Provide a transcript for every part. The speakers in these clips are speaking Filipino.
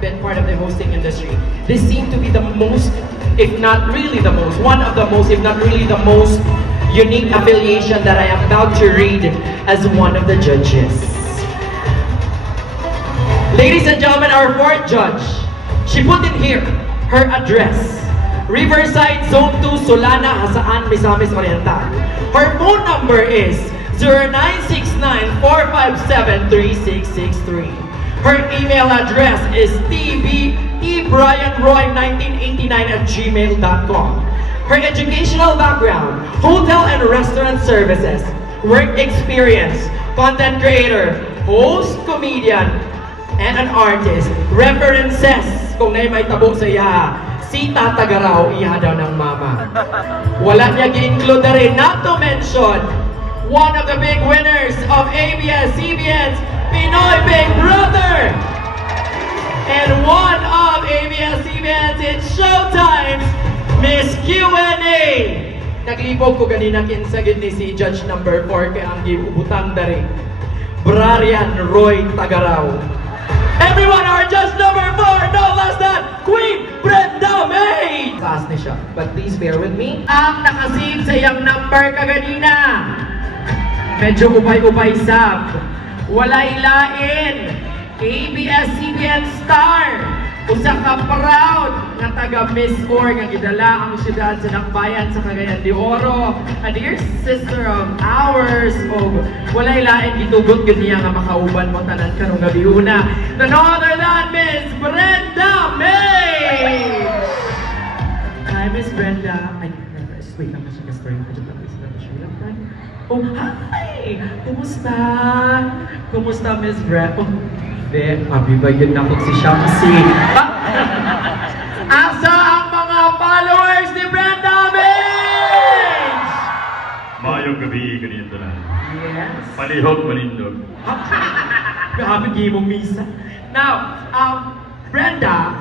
been part of the hosting industry, this seemed to be the most, if not really the most, one of the most, if not really the most unique affiliation that I am about to read as one of the judges. Ladies and gentlemen, our fourth judge, she put in here her address. Riverside, Zone 2, Solana, Hasaan, Misamis Oriental. Her phone number is 0969-457-3663. Her email address is tbtbrianroy1989@gmail.com. Her educational background, hotel and restaurant services, work experience, content creator, host, comedian, and an artist. References, kung may tabo sa iya, si Tata Garaw, iha daw ng mama. Wala niya gi-include na rin, not to mention, one of the big winners of ABS-CBN's Pinoy Big Brother! And one of ABS-CBN's It's Showtime's Miss Q&A! Naglibog ko ganina kinsagid ni si Judge number 4 kaya ang gibutang dari. Brian Roy Tagaraw. Everyone, our judge number 4, no less than Queen Brenda May! Taas ni siya, but please bear with me. Ang nakasave sa iyang number kaganina. Medyo upay-upay sab. Walay lain. ABS-CBN star. Usa ka proud nga taga Miss Or nga gidala ang siyudad sa Nakbayan sa Cagayan de Oro. A dear sister of ours. O walay lain gitugot gud niya nga makauban mo tanan karong gabi una. None other than Miss Brenda May! Hi, Miss Brenda. Ay, wait, I'm just gonna story. Oh, hi! Kumusta? Kumusta, Miss Brenda? Oh, abi ba yun ako si Shamsi? Asa ang mga followers ni Brenda May! Mayong gabi ganito na. Yes. Palihog manindog. Grabe gimong misa. Now, Brenda,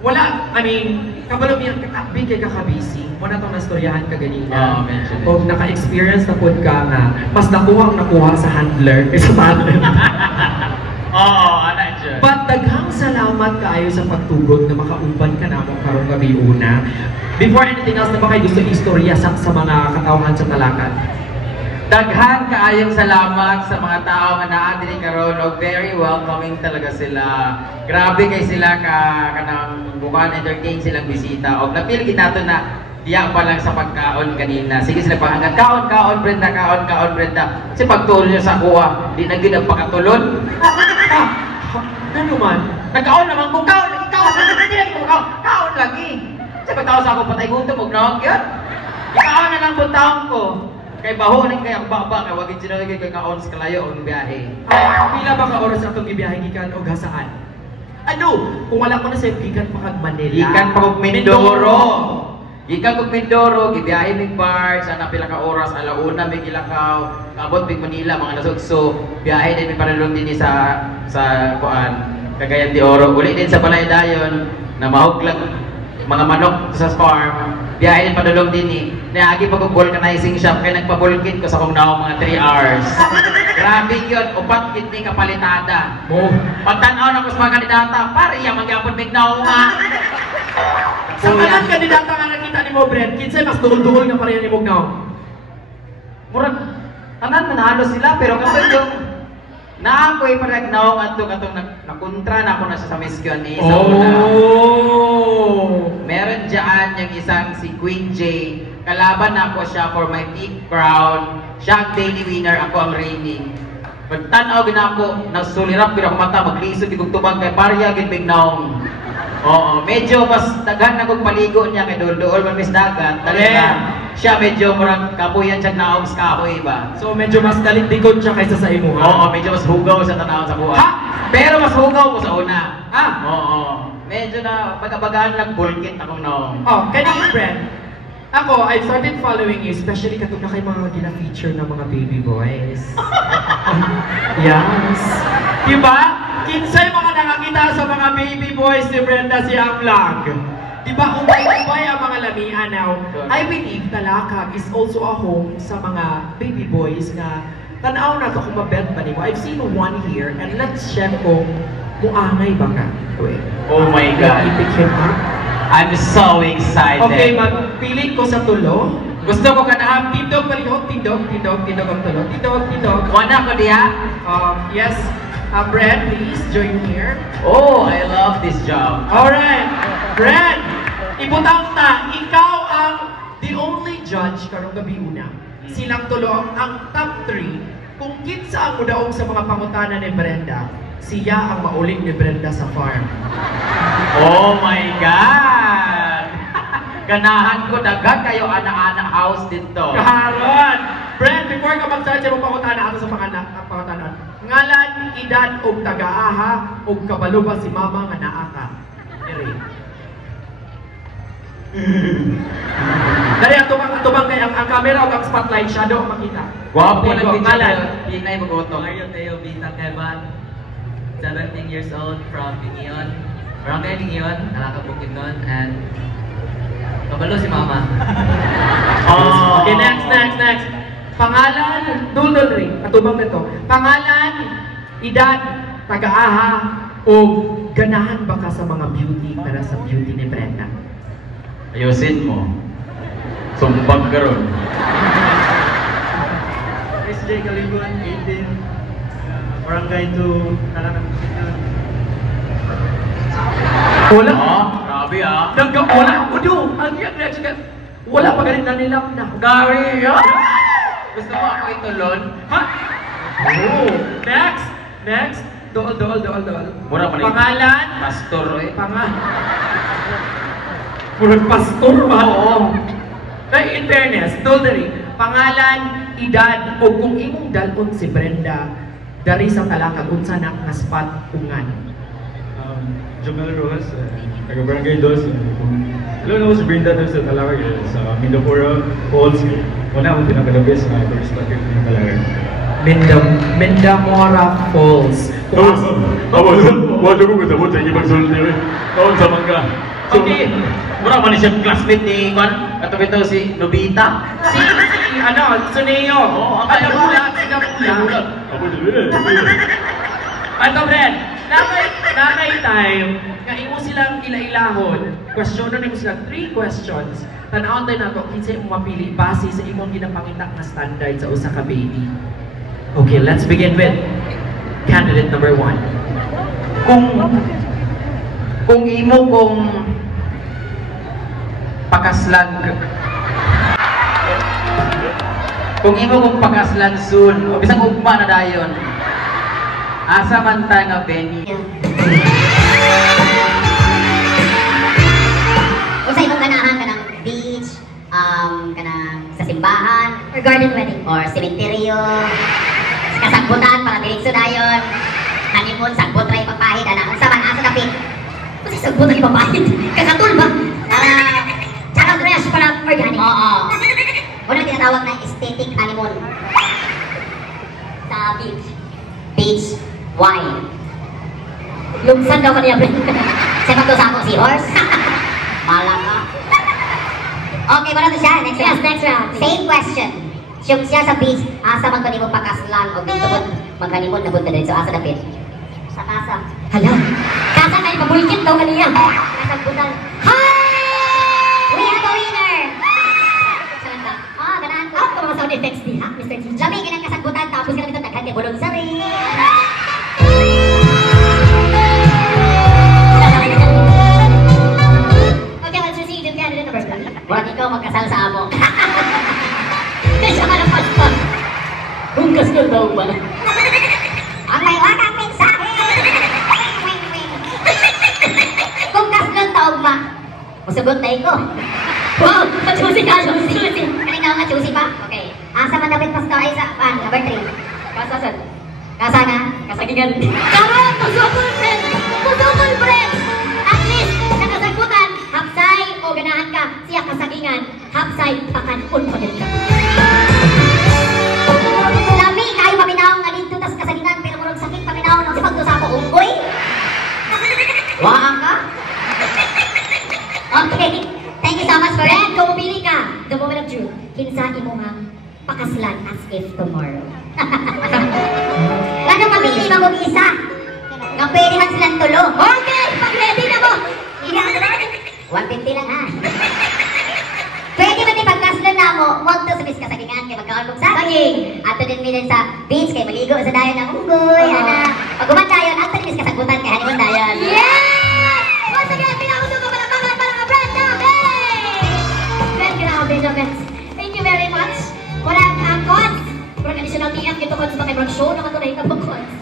wala, I mean, kabalo niya, bigay ka kabisi. Muna itong nastoryahan ka ganina. Mention it. O naka-experience na po ka nga, mas nakuha sa handler kaysa partner. Anak dyan. But daghang salamat kaayo sa pagtugot na makauban ka na mong karong gabi una. Before anything else, na ba kayo gusto istorya sa mga katawhan sa Talakan? Daghan kaayong salamat sa mga tao nga naa diri karon og very welcoming talaga sila. Grabe kay sila kanang bukan entertain silang bisita og napil ginato na diya pa lang sa pagkaon kanina. Sige sila pangangat kaon Brenda, kaon Brenda. Kasi pagtulo niya sa kuha, di na gyud ang pakatulon. Ano man? Nagkaon naman ko kaon lagi. Sa pagkaon sa ako patay gutom og naog yun. Ikaon na lang buntahon ko. Kay bahonin kay ang baba kay wagin sila kay kaon sa kalayo ang biyahe. Pila ba ka oras atong gibiyahe gikan og hasaan? Ano? Kung wala ko na sa gikan pa kag Manila. Gikan pa kog Mindoro. Gikan kog Mindoro, gibiyahe mig Bars, ana pila ka oras, alauna mig Ilakaw, abot mig Manila mga nasugso. Biyahe din mi padulong din sa kuan Cagayan de Oro. Uli din sa Balaydayon na mahuglag mga manok sa farm. Biyahe din padulong din ni. Naagi pag vulcanizing shop kay nagpa-vulcan ko sa kung naong mga 3 hours. Grabe yun, upat kit ni kapalitada. Oh. Pagtanaw na ko sa mga kandidata, pariya magyapon mig naong nga. Sa kanan kandidata nga nakita ni mo, Brent, kinsay mas duhol-duhol nga pareha ni mo ngaw? Murag, tanan manalo sila, pero kapag yung naakoy parang naong ato katong nakontra na ako na sa Miss Q&A sa una. Meron dyan yung isang si Queen J. Kalaban na ako siya for my peak crown. Siya ang daily winner, ako ang reigning. Pagtanaw gina ako, nasulirap gina ako mata, maglisod ikong tubag kay Parya gin naong. Oo, medyo mas daghan na kong paligo niya kay Dol-Dol man mis dagat. Talaga. Siya medyo murag kapuyan siya naong sa kahoy ba. So medyo mas dalit-likod siya kaysa sa imo, ha? Oo, medyo mas hugaw sa tanawon sa buhay. Ha? Pero mas hugaw ko sa una. Ah? Oo. Medyo na pagkabagaan lang bulkit akong naong. Oh, kanina, Brent. Ako, I started following you, especially katong na kay mga gina-feature ng mga baby boys. Yes. Diba? Kinsay mga nakakita sa mga baby boys ni Brenda si Amlag. Diba, umay-umay ang mga lamihan now. I believe Talakag is also a home sa mga baby boys na tanaw na to kung mabet ba nimo. I've seen one here and let's check kung muangay ba ka? Wait. Oh my God. I-pick him up. I'm so excited. Okay, magpili ko sa tulo. Gusto ko ka na tindog palihog, tindog ang tulo. Tindog. Wana ko diha? Yes. Brad, please join here. Oh, I love this job. Alright. Brad, ibutang ta, ikaw ang the only judge karong gabi una. Silang tulo ang top 3. Kung kinsa ang mudaog sa mga pangutana ni Brenda, siya ang mauling ni Brenda sa farm. Oh my God! Ganahan ko daghan kayo ana-ana house dito. Karon! Brad, before ka mag-start sa mga pangutana ato sa pangutanan, ngalan, edad, o taga-aha, o kabalo ba si mama nga naa ka? Ere. Dari atubang kay ang camera o ang spotlight shadow makita. Gwapo Okay, na go. Ngalan. Pinay mag-uto. Mario Teo Bita Kevan, 17 years old from Lingion. Barangay Lingion, Alaka Bukidnon, and kabalo si Mama. Oh. Okay, next. Pangalan, dul ring, atubang nito. Pangalan, edad, taga-aha, o ganahan ba ka sa mga beauty para sa beauty ni Brenda? Ayusin mo. Sumbag ka ron. SJ Kalibuan, 18. Barangay 2, Alaka Bukidnon. Wala. Grabe ah. Wala ako doon. Ang reaction ka. Wala pa ganit na nilap na. Gary! Gusto mo ako itulon? Ha? Oh. Next. Dool. Mura man Pangalan. Pastor eh. Murag pastor ba? Oo. Ay, in fairness, Doldari, pangalan, edad, o kung imong dalon si Brenda, dari sa talaka, unsa na nga spot ungan. Jomel Rojas, taga Barangay 2. Alam mo si Brenda doon sa Talaga, sa Mindopora Falls. Una akong pinakadabes na perspective ng Talaga. Mendamora Falls. Wala ko kasabot sa inyo magsulot niyo eh. Kaon sa mangga. Okay. Mura man siya classmate ni Juan. Kato bitaw si Nobita. Si Suneo. Oo, ang Ano kaya bulat, siga bulat. Ako din. Ato, Brad, nakay time, nga imo silang ila-ilahon, questionan mo silang 3 questions, tanawon tayo na ito, kinsa imong mapili base sa imong ginapangitak na standard sa usa ka baby. Okay, let's begin with candidate number 1. Kung imo kong pakaslan soon, o bisang ugma na dayon. Asa man ta nga Benny. Kung sa imong ganahan kanang beach, kanang sa simbahan, or garden wedding, or sementeryo, kasagbutan para diretso dayon, honeymoon, sagbot ray pagpahid, unsa man asa kapit. Kasi sagbot ray pagpahid, kakatul ba? Tsaka dress para organic. Oo. Unang tinatawag na aesthetic honeymoon. Sa beach. Beach. Why? Lumsan daw kaniya, Brent. Sepak to sa ako, seahorse. Malang ka. Okay, wala to siya. Next round. Yes, next round. Same question. Siyong siya sa beach, asa man kanimo pakaslan o dito maghanimon na punta dito. Asa dapit? Sa kasa. Hala. Kasa kayo, pabulkit daw kaniya. Kasagbutan. Hi! We have a winner! Saan ka? Ganahan ko. Ito mga sound effects din, ha, Mr. G. Lami, ganang kasagbutan, tapos ka lang ito, taghan kay Bulong Sari. Okay, let's proceed to candidate number 3. Wala ikaw magkasal sa amo. Kaya ka ng pastor. Kung kasal daw ba? Ang may wakang mensahe! Kung kasal daw ba? Musugot na iko. Wow! Kachusi ka! Kachusi! Kanina ako kachusi pa? Okay. Asa man dapat pastor ay sa number 3. Kasasan. Kasa nga? Kasagingan. Karon! Musukol, friend! Musukol, friend! At least, nakasagputan, hapsay o ganahan ka, siya kasagingan, hapsay, pakanun pa din ka. Lami, kayo paminaw nga dito, tas kasagingan, pero murag sakit paminaw ng sipag to sa ako, unggoy? Waang ka? Okay. Thank you so much for that. Kung pili ka, the moment of truth, kinsa imo nga pakaslan as if tomorrow. Lalo mamili mag-isa. Nga pwede man silang ato din mi sa beach kay maligo sa dayon ng unggoy, ana. Pag dayon, ato din kasagutan kay honeymoon dayon. Yes! Once again, pinauso ko pala para ka Brenda May! Well, grabe, Jomens. Thank you very much. Wala ang Cons. Pero additional TF, ito Cons ba kay Brand Show, nakatunay ka ba Cons?